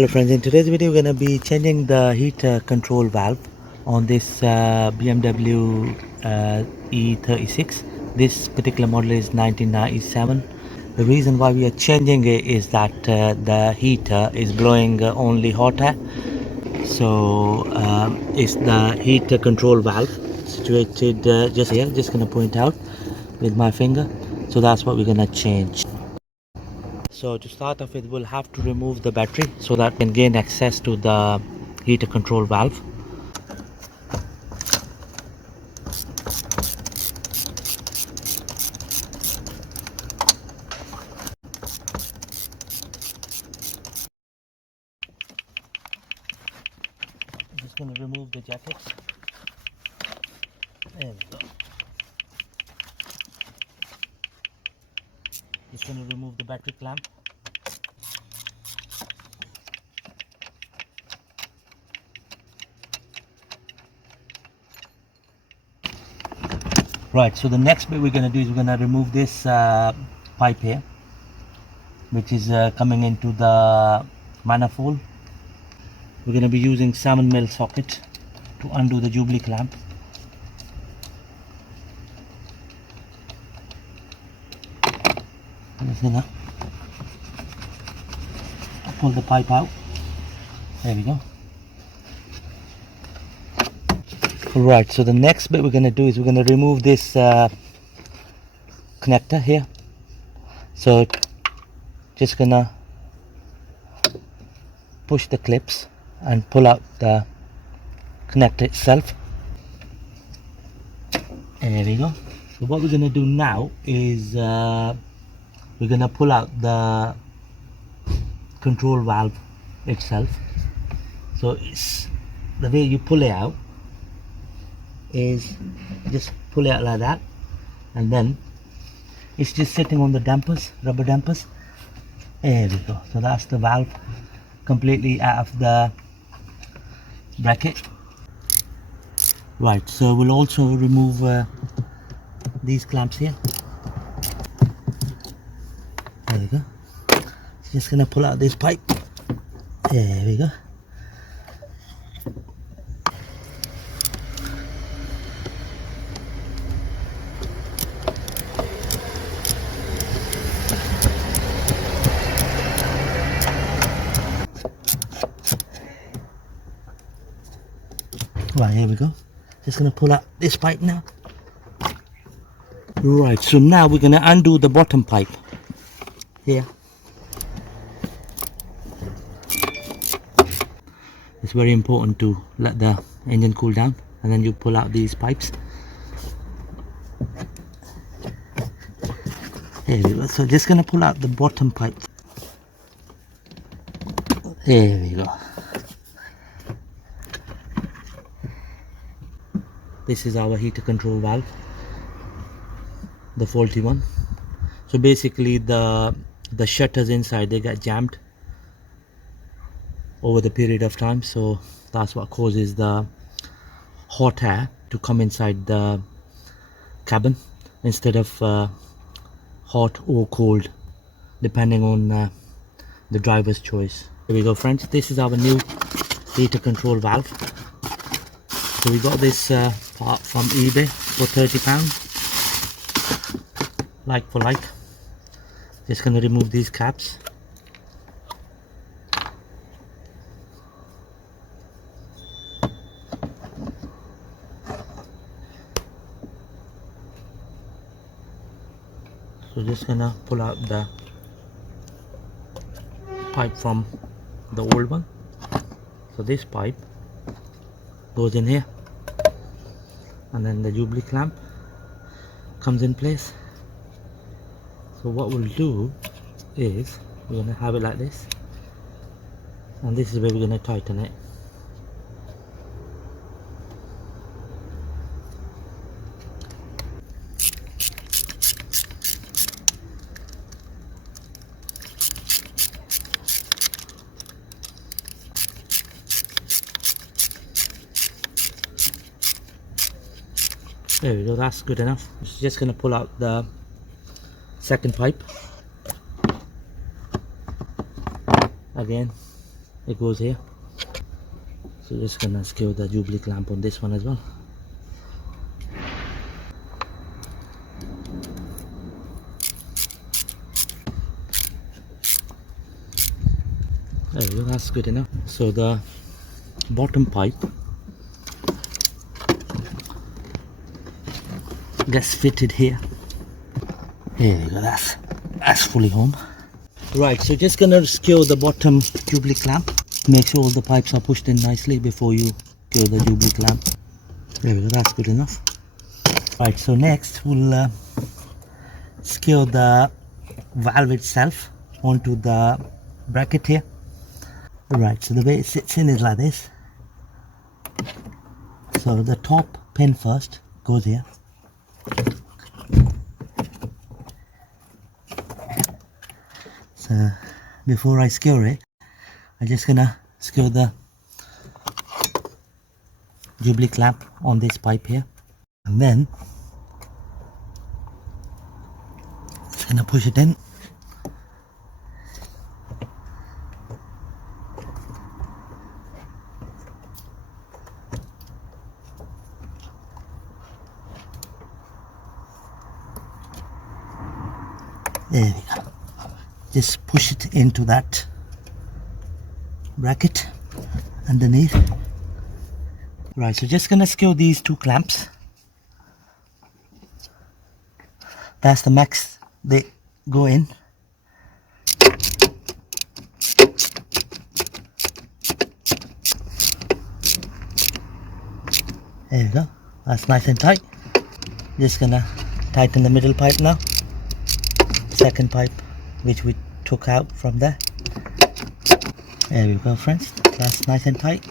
Hello friends, in today's video we're going to be changing the heat control valve on this BMW E36. This particular model is 1997. The reason why we are changing it is that the heater is blowing only hot air. So it's the heat control valve situated just here. Just going to point out with my finger. So that's what we're going to change. So to start off with, we'll have to remove the battery so that we can gain access to the heater control valve. I'm just going to remove the jackets. There we go. Just going to remove the battery clamp. Right, so the next bit we're going to do is we're going to remove this pipe here, which is coming into the manifold. We're going to be using 7mm socket to undo the Jubilee clamp. Just gonna pull the pipe out. There we go. Right, so the next bit we're going to do is we're going to remove this connector here. So just gonna push the clips and pull out the connector itself. There we go. So what we're going to do now is we're going to pull out the control valve itself. So it's the way you pull it out is just pull it out like that, and then it's just sitting on the dampers, rubber dampers. There we go. So that's the valve completely out of the bracket. Right, so we'll also remove these clamps here. There we go. Just gonna pull out this pipe. There we go. Right, here we go. Just gonna pull out this pipe now. Right, so now we're gonna undo the bottom pipe here. It's very important to let the engine cool down, and then you pull out these pipes. There we go. So just gonna pull out the bottom pipe. There we go. This is our heater control valve, the faulty one. So basically the shutters inside, they get jammed over the period of time, so that's what causes the hot air to come inside the cabin instead of hot or cold, depending on the driver's choice. Here we go, friends. This is our new heater control valve. So we got this part from eBay for £30, like for like. Just gonna remove these caps. So just gonna pull out the pipe from the old one. So this pipe goes in here, and then the Jubilee clamp comes in place. So what we'll do is we're going to have it like this, and this is where we're going to tighten it. There we go, that's good enough. Just going to pull out the second pipe again it goes here. So just gonna screw the jubilee clamp on this one as well. There we go, that's good enough. So the bottom pipe gets fitted here. Here we go, that's fully home. Right, so just gonna secure the bottom jubilee clamp. Make sure all the pipes are pushed in nicely before you secure the jubilee clamp. There we go, that's good enough. Right, so next we'll secure the valve itself onto the bracket here. Right, so the way it sits in is like this. So the top pin first goes here. So before I secure it, I'm just gonna secure the jubilee clamp on this pipe here, and then just gonna push it in. There we go. Just push it into that bracket underneath. Right, so just gonna secure these two clamps. That's the max they go in. There we go. That's nice and tight. Just gonna tighten the middle pipe now. Second pipe which we took out from there. There we go, friends. That's nice and tight.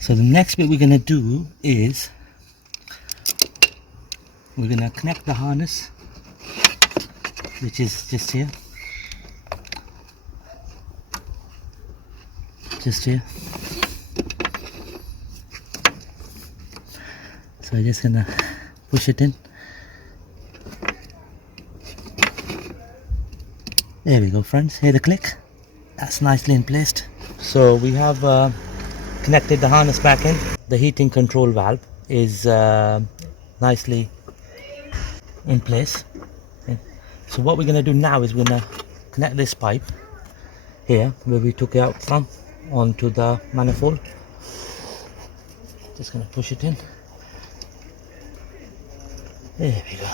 So the next bit we're gonna do is we're gonna connect the harness, which is just here. Just here. So I'm just gonna push it in. There we go, friends. Hear the click? That's nicely in place. So we have connected the harness back in. The heating control valve is nicely in place. Okay. So what we're gonna do now is we're gonna connect this pipe here where we took it out from onto the manifold. Just gonna push it in. There we go.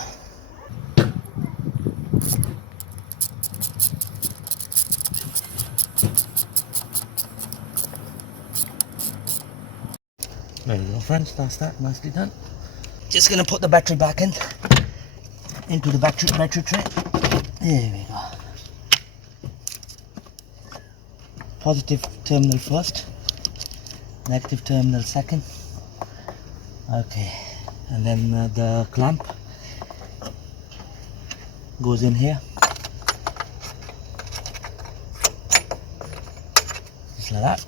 There we go, friends. That's that. Nicely done. Just gonna put the battery back in into the battery tray. There we go. Positive terminal first, negative terminal second. Okay, and then the clamp goes in here, just like that.